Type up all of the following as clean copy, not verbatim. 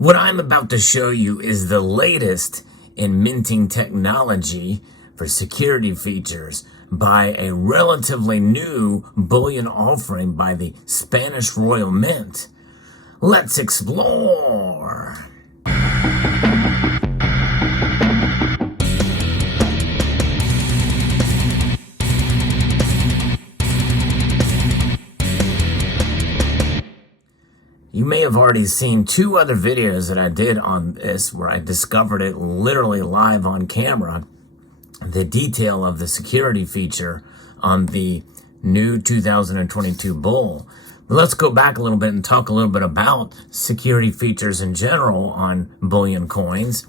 What I'm about to show you is the latest in minting technology for security features by a relatively new bullion offering by the Spanish Royal Mint. Let's explore. You may have already seen two other videos that I did on this where I discovered it literally live on camera, the detail of the security feature on the new 2022 bull. But let's go back a little bit and talk a little bit about security features in general on bullion coins,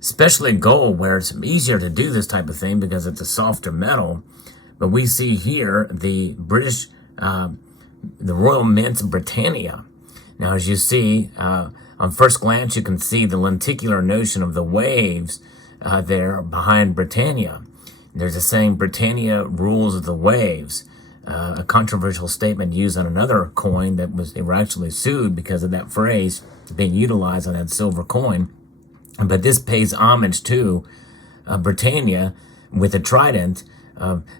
especially gold, where it's easier to do this type of thing because it's a softer metal. But we see here the Royal Mint Britannia. Now, as you see, on first glance, you can see the lenticular notion of the waves there behind Britannia. There's a saying, Britannia rules the waves, a controversial statement used on another coin they were actually sued because of that phrase being utilized on that silver coin. But this pays homage to Britannia with a trident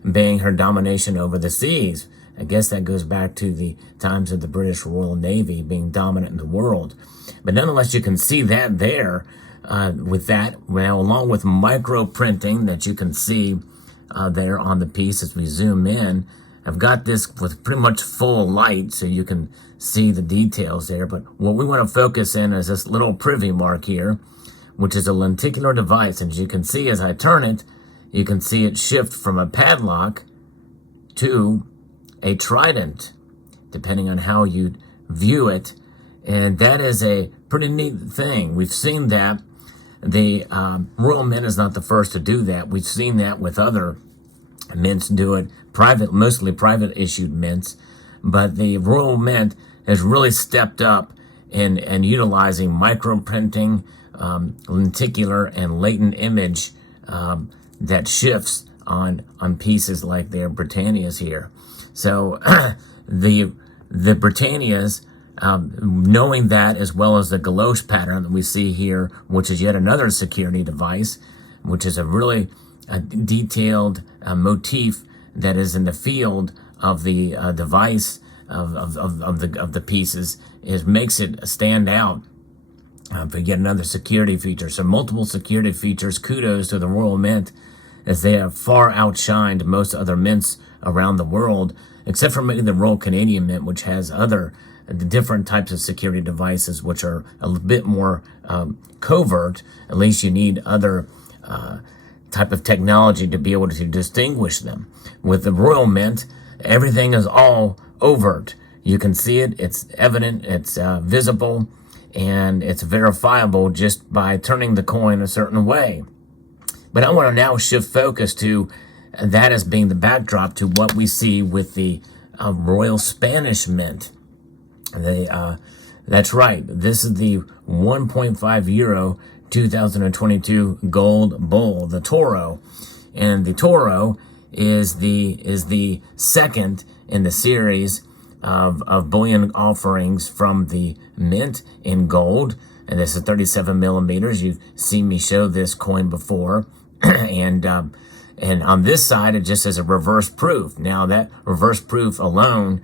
being her domination over the seas. I guess that goes back to the times of the British Royal Navy being dominant in the world. But nonetheless, you can see that there with that, well, along with micro printing that you can see there on the piece as we zoom in. I've got this with pretty much full light so you can see the details there. But what we want to focus in is this little privy mark here, which is a lenticular device. And as you can see, as I turn it, you can see it shift from a padlock to a trident, depending on how you view it. And that is a pretty neat thing. We've seen that. The Royal Mint is not the first to do that. We've seen that with other mints do it, mostly private issued mints. But the Royal Mint has really stepped up in utilizing microprinting, lenticular and latent image that shifts on pieces like their Britannias here. So the Britannias, knowing that, as well as the galoche pattern that we see here, which is yet another security device, which is a really detailed motif that is in the field of the device of the pieces, makes it stand out for yet another security feature. So multiple security features. Kudos to the Royal Mint, as they have far outshined most other mints around the world, except for maybe the Royal Canadian Mint, which has other different types of security devices, which are a bit more covert. At least you need other type of technology to be able to distinguish them. With the Royal Mint, everything is all overt. You can see it, it's evident, it's visible, and it's verifiable just by turning the coin a certain way. But I want to now shift focus to that as being the backdrop to what we see with the Royal Spanish Mint. That's right. This is the 1.5 euro 2022 gold bull, the Toro. And the Toro is the second in the series of bullion offerings from the Mint in gold. And this is 37 millimeters. You've seen me show this coin before. And on this side, it just has a reverse proof. Now, that reverse proof alone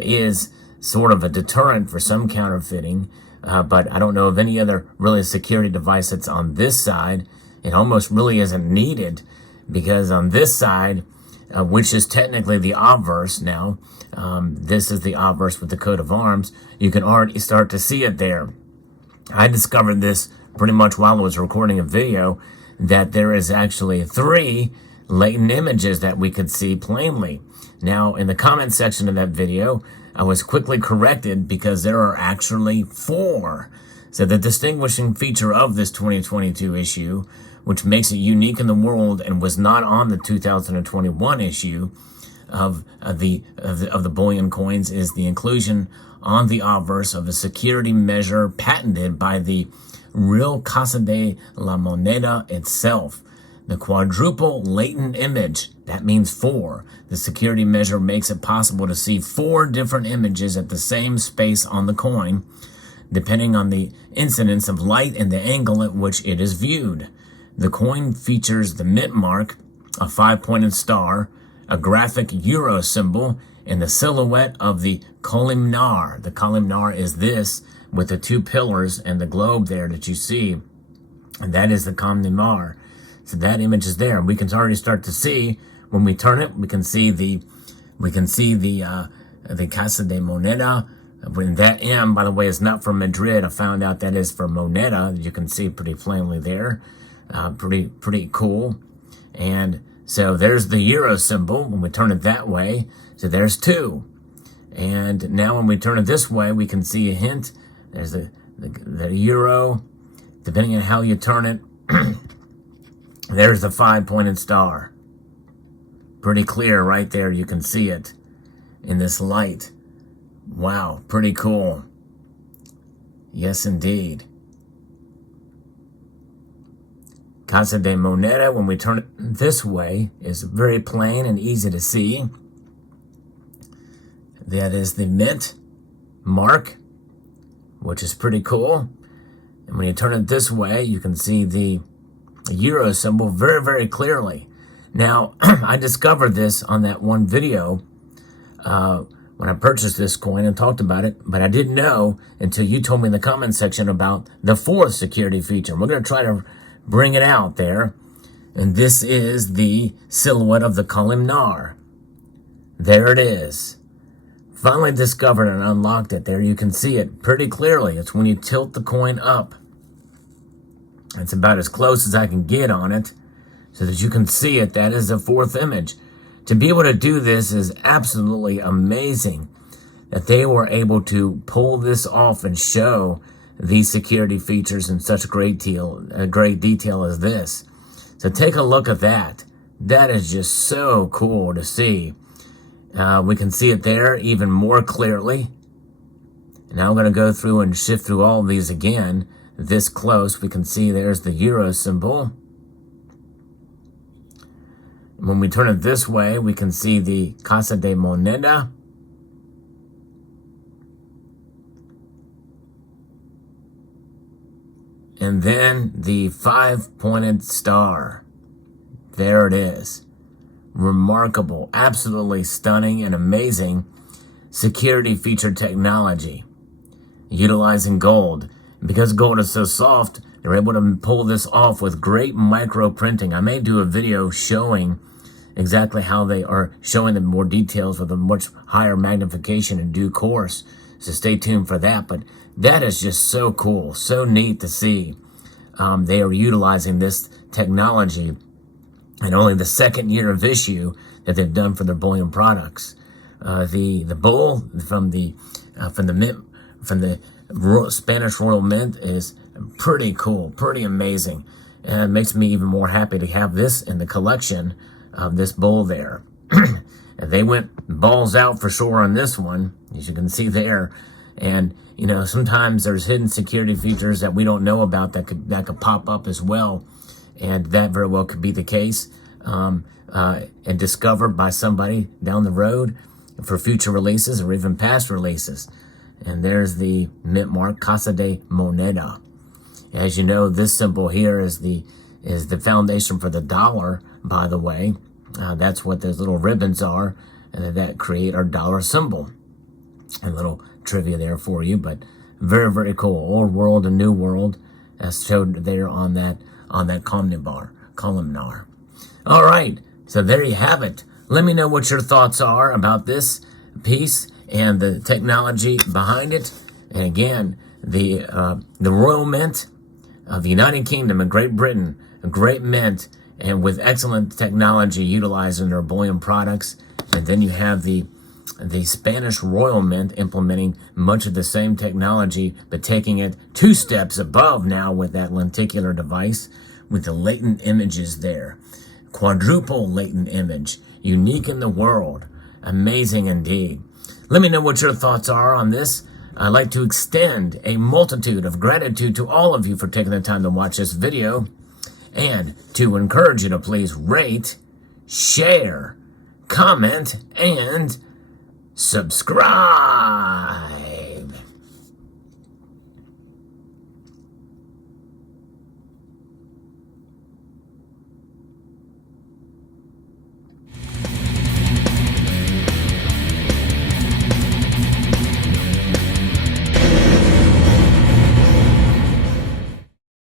is sort of a deterrent for some counterfeiting, but I don't know of any other really security device that's on this side. It almost really isn't needed, because on this side, which is technically the obverse now, this is the obverse with the coat of arms, you can already start to see it there. I discovered this pretty much while I was recording a video, that there is actually 3 latent images that we could see plainly. Now, in the comment section of that video, I was quickly corrected because there are actually 4. So the distinguishing feature of this 2022 issue, which makes it unique in the world and was not on the 2021 issue of the bullion coins, is the inclusion on the obverse of a security measure patented by the Real Casa de la Moneda itself. The quadruple latent image, that means 4. The security measure makes it possible to see 4 different images at the same space on the coin, depending on the incidence of light and the angle at which it is viewed. The coin features the mint mark, a 5-pointed star, a graphic euro symbol, and the silhouette of the columnar. The columnar is this with the 2 pillars and the globe there that you see, and that is the columnar. So that image is there. We can already start to see when we turn it. We can see the Casa de Moneda. When that M, by the way, is not from Madrid. I found out that is from Moneda. You can see pretty plainly there. Pretty cool. And so there's the euro symbol when we turn it that way. So there's 2. And now when we turn it this way, we can see a hint. There's the euro. Depending on how you turn it, there's the 5-pointed star. Pretty clear right there. You can see it in this light. Wow, pretty cool. Yes, indeed. Casa de Moneda, when we turn it this way, is very plain and easy to see. That is the mint mark, which is pretty cool. And when you turn it this way, you can see the euro symbol very, very clearly. Now, I discovered this on that one video when I purchased this coin and talked about it, but I didn't know until you told me in the comment section about the 4th security feature. We're going to try to bring it out there. And this is the silhouette of the columnar. There it is. Finally discovered and unlocked it there. You can see it pretty clearly. It's when you tilt the coin up. It's about as close as I can get on it so that you can see it. That is the 4th image. To be able to do this is absolutely amazing that they were able to pull this off and show these security features in such great detail as this. So take a look at that. That is just so cool to see. We can see it there even more clearly. And now I'm going to go through and shift through all of these again. This close, we can see there's the euro symbol. When we turn it this way, we can see the Casa de Moneda. And then the 5-pointed star. There it is. Remarkable, absolutely stunning and amazing security feature technology utilizing gold. Because gold is so soft, they're able to pull this off with great micro printing. I may do a video showing exactly how they are showing them more details with a much higher magnification in due course. So stay tuned for that. But that is just so cool, so neat to see. They are utilizing this technology in only the 2nd year of issue that they've done for their bullion products. The bull from the Spanish Royal Mint is pretty cool, pretty amazing, and it makes me even more happy to have this in the collection of this bull there. They went balls out for sure on this one, as you can see there. And you know, sometimes there's hidden security features that we don't know about that could pop up as well, and that very well could be the case, and discovered by somebody down the road for future releases or even past releases. And there's the mint mark, Casa de Moneda. As you know, this symbol here is the foundation for the dollar, by the way. That's what those little ribbons are that create our dollar symbol. A little trivia there for you, but very, very cool. Old world and new world, as showed there on that columnar. All right, so there you have it. Let me know what your thoughts are about this piece and the technology behind it. And again, the Royal Mint of the United Kingdom and Great Britain, a great mint, and with excellent technology utilized in their bullion products. And then you have the Spanish Royal Mint implementing much of the same technology, but taking it 2 steps above now with that lenticular device with the latent images there. Quadruple latent image, unique in the world. Amazing indeed. Let me know what your thoughts are on this. I'd like to extend a multitude of gratitude to all of you for taking the time to watch this video, and to encourage you to please rate, share, comment, and subscribe.